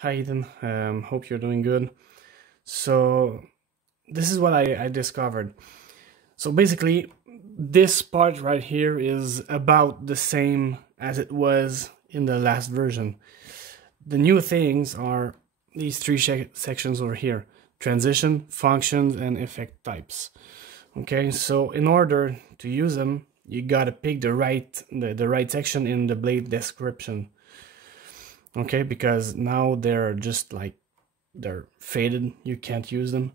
Hi Ethan, hope you're doing good. So this is what I discovered. So basically, this part right here is about the same as it was in the last version. The new things are these three sections over here: transition, functions, and effect types. Okay, so in order to use them, you gotta pick the right section in the blade description. Okay, because now they're just like they're faded, you can't use them.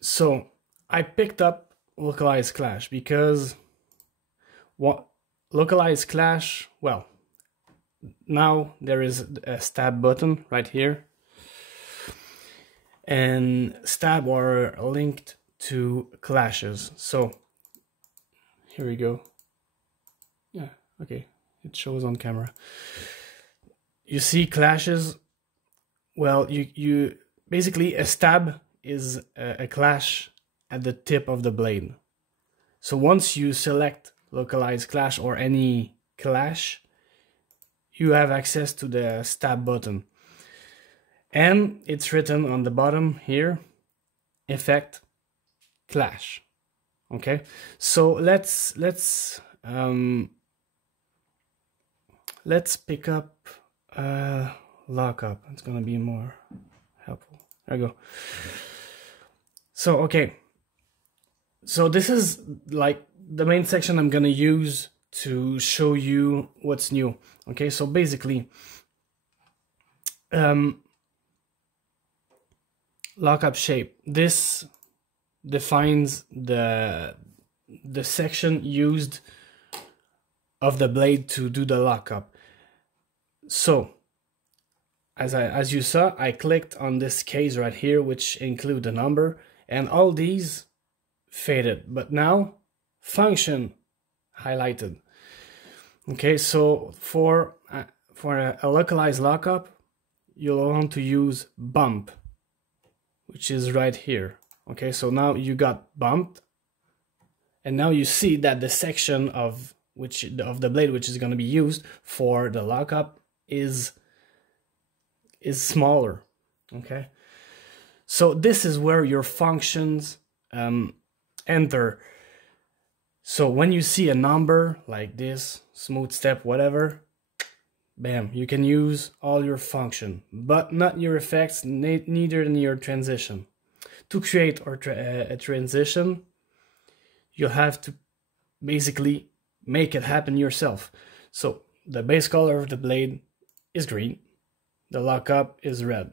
So I picked up localized clash because what localized clash, well, now there is a stab button right here, and stab are linked to clashes. So here we go. Yeah, okay, it shows on camera. You see clashes. Well, you basically, a stab is a clash at the tip of the blade. So once you select localized clash or any clash, you have access to the stab button. And it's written on the bottom here, effect clash. Okay, so let's pick up lockup. It's gonna be more helpful. There we go. So okay, so this is like the main section I'm gonna use to show you what's new. Okay, so basically, lockup shape. This defines the section used of the blade to do the lockup. So as you saw, I clicked on this case right here, which include the number, and all these faded, but now function highlighted. Okay, so for a localized lockup, you'll want to use bump, which is right here. Okay, so now you got bumped, and now you see that the section of the blade which is going to be used for the lockup is smaller. Okay, so this is where your functions enter. So when you see a number like this, smooth step, whatever, bam, you can use all your function, but not your effects, neither in your transition. To create a transition, you'll have to basically make it happen yourself. So the base color of the blade is green, the lockup is red.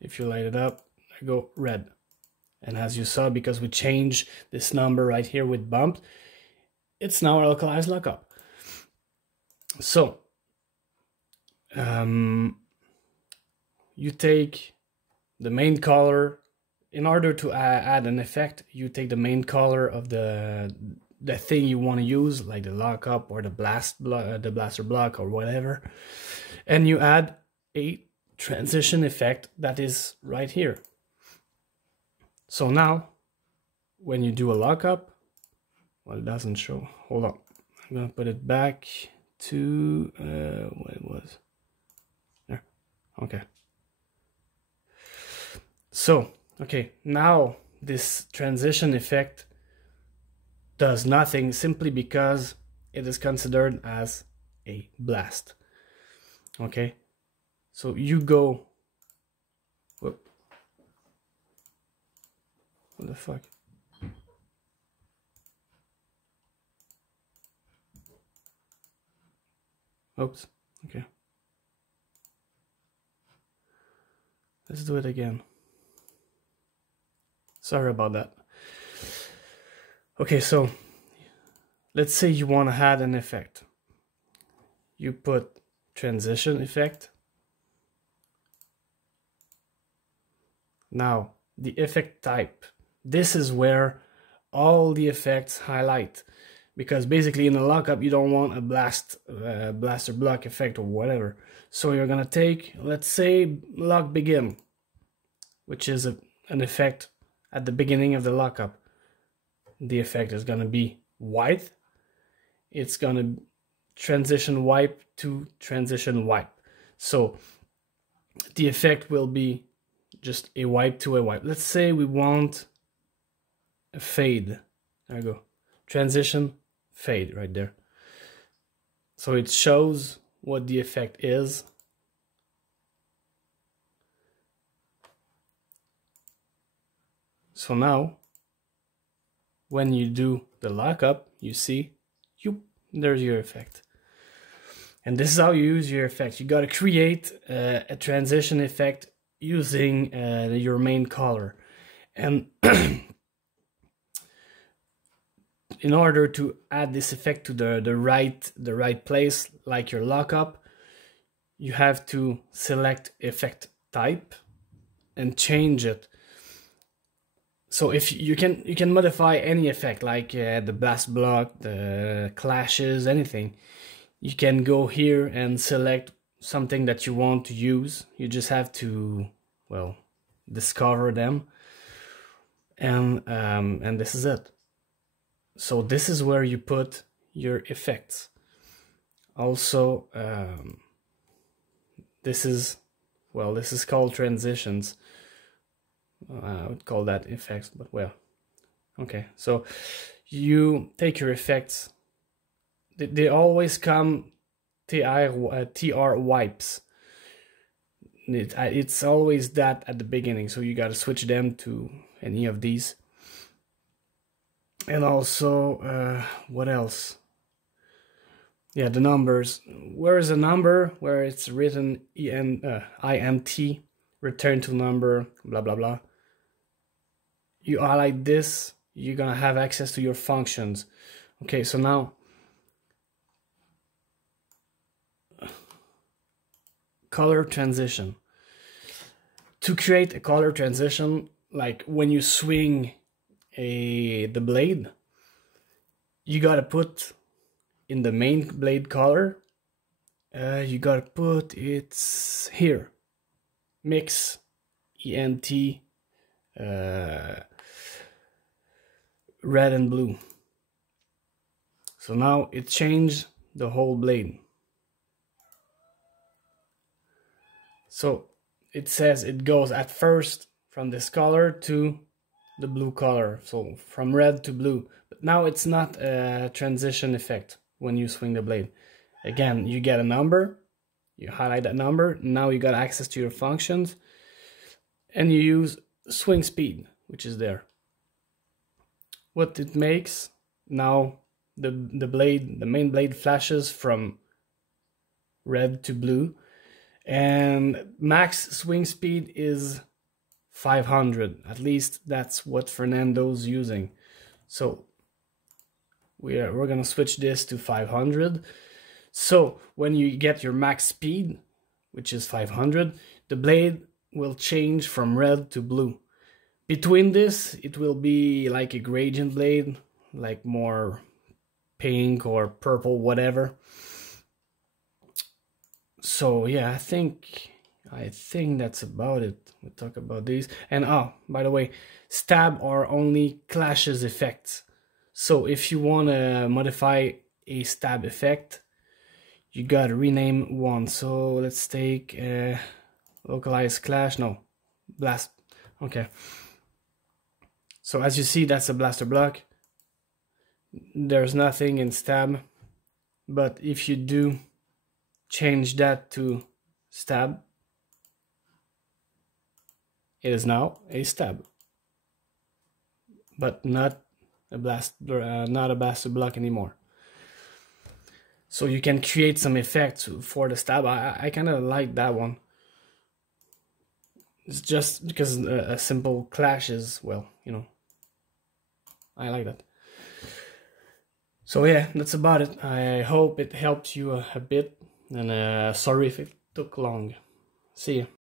If you light it up, I go red. And as you saw, because we changed this number right here with bump, it's now a localized lockup. So you take the main color. In order to add an effect, you take the main color of the thing you want to use, like the lockup or the blaster block or whatever, and you add a transition effect that is right here. So now when you do a lockup, well, it doesn't show. Hold on, I'm gonna put it back to what it was there. Okay, so okay, now this transition effect does nothing simply because it is considered as a blast. Okay, so you go, whoop, what the fuck? Oops, okay. Let's do it again. Sorry about that. Okay, so let's say you want to add an effect. You put transition effect. Now, the effect type. This is where all the effects highlight. Because basically in a lockup, you don't want a blaster block effect or whatever. So you're going to take, let's say, lock begin, which is an effect at the beginning of the lockup. The effect is going to be white. It's going to transition wipe to transition wipe. So the effect will be just a wipe to a wipe. Let's say we want a fade. There we go. Transition, fade right there. So it shows what the effect is. So now, when you do the lockup, you see, there's your effect. And this is how you use your effect. You got to create a transition effect using your main color. And in order to add this effect to the right place, like your lockup, you have to select effect type and change it. So if you can modify any effect, like the blast block, the clashes, anything. You can go here and select something that you want to use. You just have to, well, discover them, and this is it. So this is where you put your effects. Also, this is called transitions. I would call that effects, but well, okay. So you take your effects. They always come TR wipes. It's always that at the beginning, so you got to switch them to any of these. And also, what else? Yeah, the numbers. Where is a number where it's written INT, return to number, blah blah blah. You highlight this, you're gonna have access to your functions. Okay, so now color transition. To create a color transition, like when you swing the blade, you gotta put in the main blade color, you gotta put it's here, mix ENT red and blue. So now it changed the whole blade. So it says it goes at first from this color to the blue color, so from red to blue. But now it's not a transition effect when you swing the blade. Again, you get a number, you highlight that number, now you got access to your functions, and you use swing speed, which is there. What it makes, now the main blade flashes from red to blue, and max swing speed is 500. At least that's what Fernando's using. So we're gonna switch this to 500. So when you get your max speed, which is 500, the blade will change from red to blue. Between this, it will be like a gradient blade, like more pink or purple, whatever. So yeah, I think that's about it. We'll talk about these. And oh, by the way, stab are only clashes effects. So if you want to modify a stab effect, you gotta rename one. So let's take localized clash. No, blast. Okay. So as you see, that's a blaster block. There's nothing in stab, but if you do change that to stab, it is now a stab, but not a blaster block anymore. So you can create some effects for the stab. I kind of like that one. It's just because a simple clash is, well, you know, I like that. So yeah, that's about it. I hope it helped you a bit, and sorry if it took long. See ya.